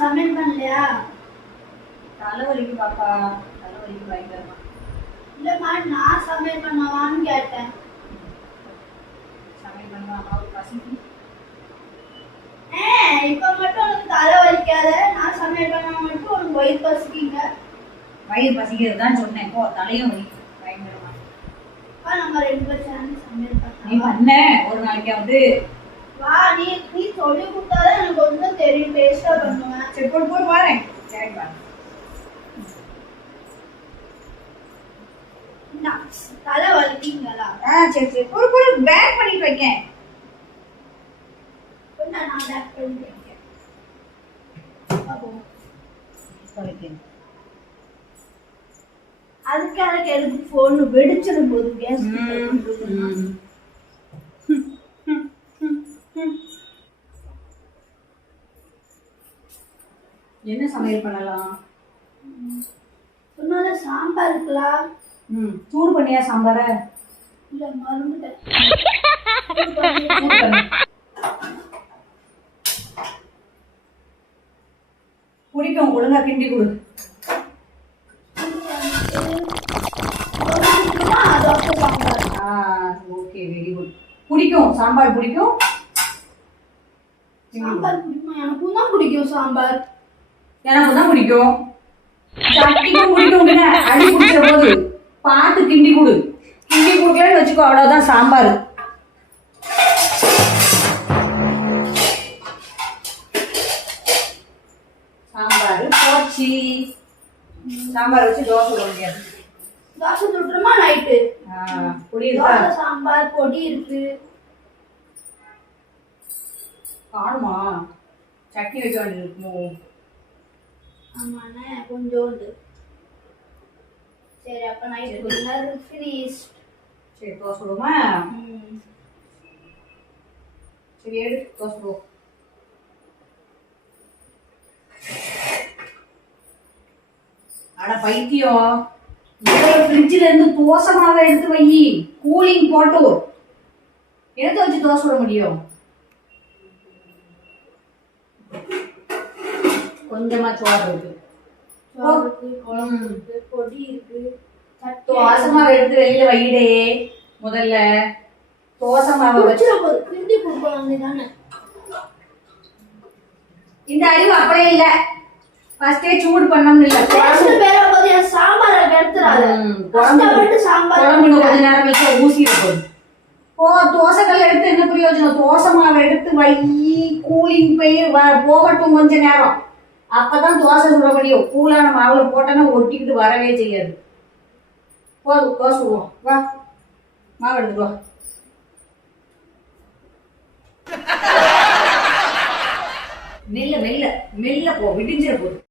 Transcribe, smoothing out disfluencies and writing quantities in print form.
சமையல் பண்ணலையா? தலைவலிக்கு பாப்பா, தலைவலிக்கு பயங்கரமா. இல்லம்மா, நான் சமையல் பண்ணவான்னு கேட்டேன். சமையல் பண்ணுவா அம்மாவுக்கு பசிக்கு. இப்ப மட்டும் உனக்கு தலை வலிக்காத, நான் சமையல் பண்ணா மட்டும் உனக்கு வயிறு பசிக்குங்க. வயிறு பசிக்கிறது தான் சொன்னேன். போ, தலையும் வலிக்கும் பயங்கரமா. நம்ம 2 பேரும் சேர்ந்து சமையல் நீ பண்ணலாம். பண்ண ஒரு நாளைக்காவது. வா, நீ சொல்லி கொடுத்தாதான் எனக்கு கொஞ்சம் தெரியும், டேஸ்டா பண்ணுவேன். சரி போட்டு போட்டு பாருங்க. சரி பாருங்க. தலை வலிக்குங்களா? சரி சரி போடு போடு, பேக் பண்ணிட்டு வைக்கேன். நான் பேக் பண்ணி வைக்கேன். அதுக்காக எனக்கு போன் வெடிச்சிடும் போது கேஸ். என்ன சமையல் பண்ணலாம்? சொன்னால சாம்பார் இருக்கலாம். சூடு பண்ணியா சாம்பார? இல்ல, மறந்துட்டேன். குடிக்கும், ஒழுங்கா கிண்டி கொடு. Okay, very good. பிடிக்கும் சாம்பார்? பிடிக்கும். சாம்பார் பிடிக்குமா? எனக்கும் தான் பிடிக்கும் சாம்பார். எனக்கு தான் பிடிக்கும். சட்டிக்கும் பிடிக்கும். அடி குடிச்ச போது பார்த்து கிண்டி கொடு. கிண்டி கொடுக்கலன்னு வச்சுக்கோ, அவ்வளவுதான் சாம்பார். சாம்பார் போச்சு. சாம்பார் வச்சு தோசை போட முடியாது. தோசை சுட்டுமா நைட்டு? பொடி இருக்கா? சாம்பார் பொடி இருக்கு. காணுமா? சட்னி வைக்க வேண்டியது இருக்குமோ? ஆமாண்ணே, கொஞ்சோண்டு. சரி, அப்ப நைட்டு டின்னர் ஃபினிஷ். சரி, தோசை போடுமா? சரி, எடு தோசை போ. அட பைத்தியம், ஃப்ரிட்ஜில் இருந்து தோசை மாவை எடுத்து வை. கூலிங் போட்டு எடுத்து வச்சு தோசை விட முடியும். கொஞ்சமா சோறு இருக்கு, பொடி இருக்கு. தோசை மாவை எடுத்து வெளியில வைடே. முதல்ல தோசை மாவை வச்சு கிண்டி கொடுக்கலாம் தானே. இந்த அறிவு அப்படியே இல்ல. ஃபர்ஸ்டே சூடு பண்ணணும் இல்ல. சாம்பார் எடுத்துறாத. குழம்புல கொஞ்ச நேரம் வச்சு ஊசி இருக்கும். தோசை கல்ல எடுத்து என்ன பிரயோஜனம்? தோசை மாவை எடுத்து வை. கூலிங் போய் போகட்டும் கொஞ்ச நேரம். அப்பதான் தோசை சுட முடியும். கூலான மாவுல போட்டோன்னா ஒட்டிக்கிட்டு வரவே செய்யாது. போதும், தோசை விடுவோம். வா, மாவு எடுத்துட்டு வா. மெல்ல மெல்ல மெல்ல போ, விடிஞ்சிட போகுது.